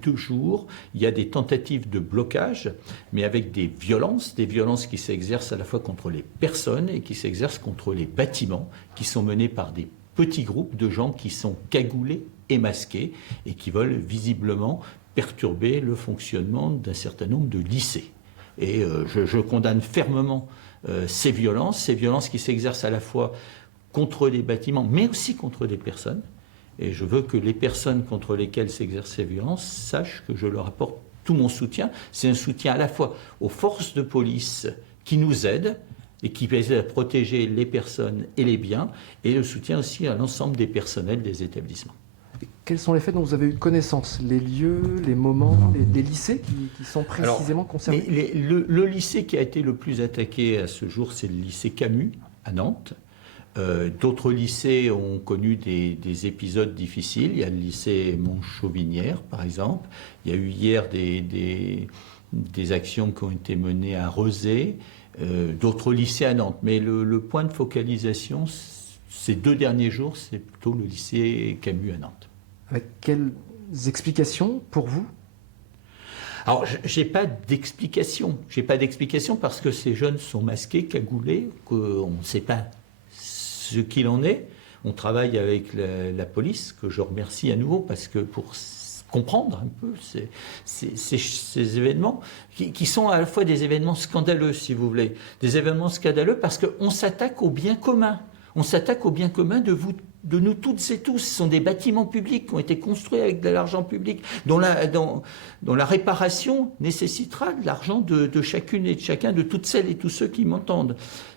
Toujours, il y a des tentatives de blocage, mais avec des violences qui s'exercent à la fois contre les personnes et qui s'exercent contre les bâtiments, qui sont menés par des petits groupes de gens qui sont cagoulés et masqués et qui veulent visiblement perturber le fonctionnement d'un certain nombre de lycées. Et je condamne fermement ces violences qui s'exercent à la fois contre les bâtiments, mais aussi contre des personnes. Et je veux que les personnes contre lesquelles s'exercent ces violences sachent que je leur apporte tout mon soutien. C'est un soutien à la fois aux forces de police qui nous aident et qui aident à protéger les personnes et les biens, et le soutien aussi à l'ensemble des personnels des établissements. Et quels sont les faits dont vous avez eu connaissance? Les lieux, les moments, les lycées qui sont précisément concernés? Le lycée qui a été le plus attaqué à ce jour, c'est le lycée Camus, à Nantes. D'autres lycées ont connu des épisodes difficiles. Il y a le lycée Montchauvinière, par exemple. Il y a eu hier des actions qui ont été menées à Rezé, d'autres lycées à Nantes. Mais le point de focalisation, ces 2 derniers jours, c'est plutôt le lycée Camus à Nantes. Avec quelles explications pour vous? Alors, j'ai pas d'explication. J'ai pas d'explication parce que ces jeunes sont masqués, cagoulés, qu'on ne sait pas ce qu'il en est. On travaille avec la police, que je remercie à nouveau, parce que pour comprendre un peu ces événements, qui sont à la fois des événements scandaleux, si vous voulez, des événements scandaleux parce qu'on s'attaque au bien commun. On s'attaque au bien commun de nous toutes et tous. Ce sont des bâtiments publics qui ont été construits avec de l'argent public, dont la réparation nécessitera de l'argent de chacune et de chacun, de toutes celles et tous ceux qui m'entendent.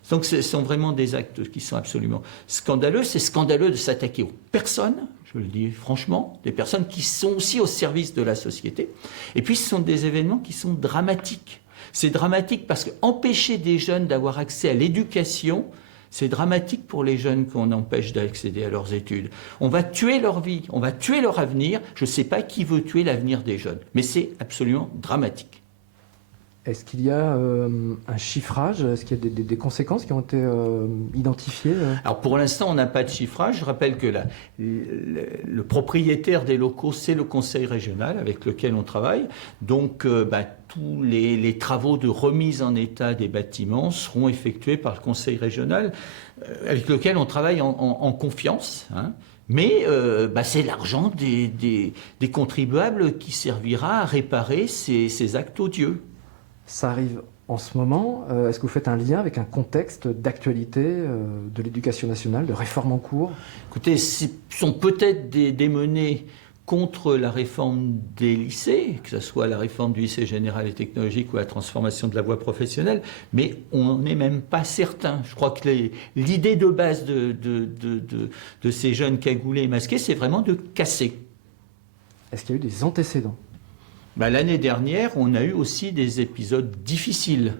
Donc ce sont vraiment des actes qui sont absolument scandaleux. C'est scandaleux de s'attaquer aux personnes, je le dis franchement, des personnes qui sont aussi au service de la société. Et puis ce sont des événements qui sont dramatiques. C'est dramatique parce qu'empêcher des jeunes d'avoir accès à l'éducation, c'est dramatique pour les jeunes qu'on empêche d'accéder à leurs études. On va tuer leur vie, on va tuer leur avenir. Je ne sais pas qui veut tuer l'avenir des jeunes, mais c'est absolument dramatique. Est-ce qu'il y a un chiffrage? Est-ce qu'il y a des conséquences qui ont été identifiées? Alors pour l'instant, on n'a pas de chiffrage. Je rappelle que le propriétaire des locaux, c'est le conseil régional avec lequel on travaille. Donc tous les travaux de remise en état des bâtiments seront effectués par le conseil régional avec lequel on travaille en confiance. Mais c'est l'argent des contribuables qui servira à réparer ces actes odieux. Ça arrive en ce moment. Est-ce que vous faites un lien avec un contexte d'actualité de l'éducation nationale, de réforme en cours? Écoutez, ce sont peut-être des menées contre la réforme des lycées, que ce soit la réforme du lycée général et technologique ou la transformation de la voie professionnelle, mais on n'est même pas certain. Je crois que l'idée de base de ces jeunes cagoulés et masqués, c'est vraiment de casser. Est-ce qu'il y a eu des antécédents? L'année dernière, on a eu aussi des épisodes difficiles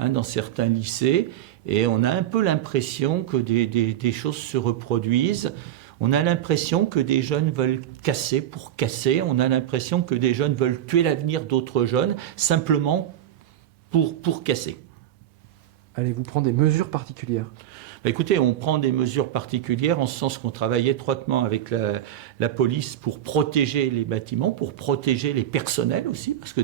dans certains lycées, et on a un peu l'impression que des choses se reproduisent. On a l'impression que des jeunes veulent casser pour casser. On a l'impression que des jeunes veulent tuer l'avenir d'autres jeunes simplement pour casser. Allez-vous prendre des mesures particulières? Écoutez, on prend des mesures particulières en ce sens qu'on travaille étroitement avec la police pour protéger les bâtiments, pour protéger les personnels aussi, parce que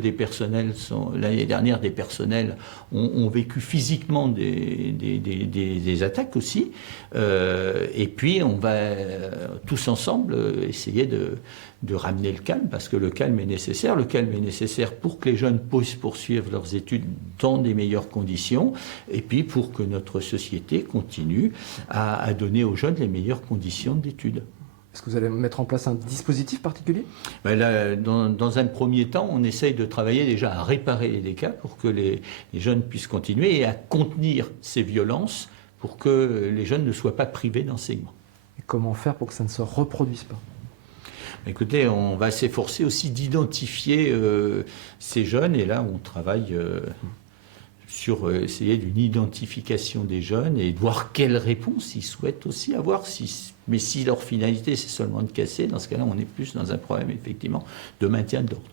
l'année dernière, des personnels ont vécu physiquement des attaques aussi. Et puis, on va tous ensemble essayer de ramener le calme, parce que le calme est nécessaire. Le calme est nécessaire pour que les jeunes puissent poursuivre leurs études dans des meilleures conditions, et puis pour que notre société continue à donner aux jeunes les meilleures conditions d'études. Est-ce que vous allez mettre en place un dispositif particulier? Là, dans un premier temps, on essaye de travailler déjà à réparer les dégâts pour que les jeunes puissent continuer et à contenir ces violences pour que les jeunes ne soient pas privés d'enseignement. Et comment faire pour que ça ne se reproduise pas? Écoutez, on va s'efforcer aussi d'identifier ces jeunes, et là on travaille sur essayer d'une identification des jeunes et de voir quelles réponses ils souhaitent aussi avoir. Mais si leur finalité c'est seulement de casser, dans ce cas-là on est plus dans un problème effectivement de maintien de l'ordre.